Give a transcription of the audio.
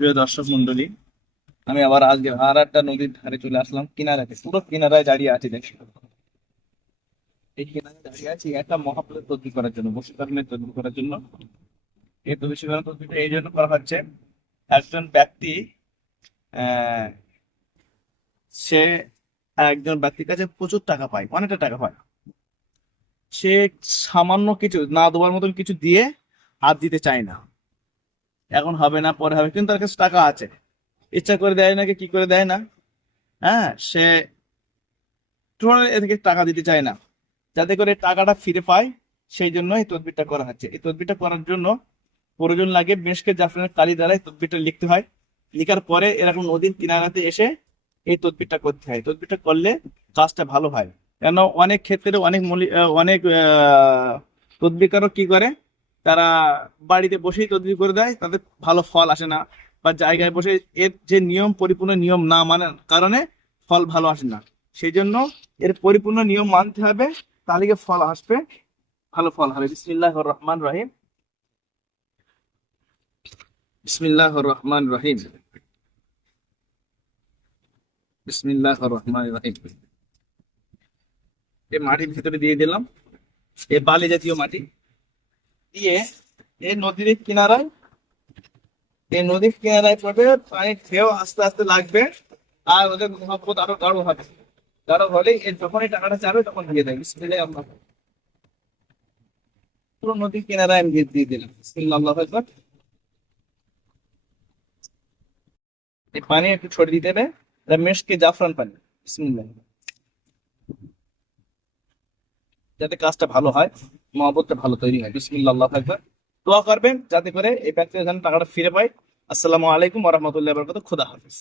প্রিয় দর্শক মন্ডলী, আমি আবার আজকে আর একটা নদীর ধারে চলে আসলাম। কিনারাতে, পুরো কিনারায় দাঁড়িয়ে আছি। দেখি এই কিনারায় দাঁড়িয়ে আছি একটা মহাপ্রসাদ তৈরি করার জন্য, বশীকরণের তৈরি করার জন্য। এই বশীকরণ তৈরিটা এই জন্য করা হচ্ছে, একজন ব্যক্তি আহ সে একজন ব্যক্তির কাছে প্রচুর টাকা পায়, অনেকটা টাকা পায়। সে সামান্য কিছু না দেওয়ার মতন কিছু দিয়ে আর দিতে চায় না। এখন হবে না, পরে হবে, কিন্তু তার কাছে টাকা আছে। ইচ্ছা করে দেয় নাকি কি করে দেয় না। হ্যাঁ, সে তোমার এদিকে টাকা দিতে চায় না, যাতে করে টাকাটা ফিরে পায়। সেই জন্য এই তদবিরটা করা হচ্ছে। এই তদবিরটা করার জন্য প্রয়োজন লাগে মেশকে জাফরানের কালি দ্বারা এই তদবিরটা লিখতে হয়। লিখার পরে এরকম নদীর কিনারাতে এসে এই তদবিরটা করতে হয়। তদবিরটা করলে কাজটা ভালো হয়। কেন, অনেক ক্ষেত্রে অনেক তদবিরকারও কি করে, তারা বাড়িতে বসেই তদবির করে দেয়, তাদের ভালো ফল আসে না। বা জায়গায় বসে এর যে নিয়ম, পরিপূর্ণ নিয়ম না মানার কারণে ফল ভালো আসে না। সেই জন্য এর পরিপূর্ণ নিয়ম মানতে হবে, তাহলে গিয়ে ফল আসবে, ভালো ফল হবে। বিসমিল্লাহির রহমানির রহিম। বিসমিল্লাহির রহমানির রহিম। বিসমিল্লাহির রহমানির রহিম। এই মাটির ভিতরে দিয়ে দিলাম, এই বালি জাতীয় মাটি দিয়ে এই নদীর কিনারায়, এই নদীর কিনারায় পড়বে। পানির ঢেউ আস্তে আস্তে লাগবে, আর ওদের মহব্বত আরো গাঢ় হবে। গাঢ় হলে এর যখনই টাকাটা চাবে তখন দিয়ে দেয়। বিসমিল্লাহির আল্লাহ, পুরো নদীর কিনারায় আমি দিয়ে দিলাম। বিসমিল্লাহ, আল্লাহু আকবার। এই পানি একটু ছড়িয়ে দিতে হবে, এটা মেশকে জাফরান পানি। বিসমিল্লাহ, যাতে কাজটা ভালো হয়, মহব্বতটা ভালো তৈরি হয়। বিসমিল্লাহ, আল্লাহু আকবার। দোয়া করবেন যাতে করে এই ব্যক্তি যেন টাকাটা ফিরে পায়। আসসালামু আলাইকুম ওয়া রাহমাতুল্লাহি ওয়া বারাকাতুহু। খোদা হাফেজ।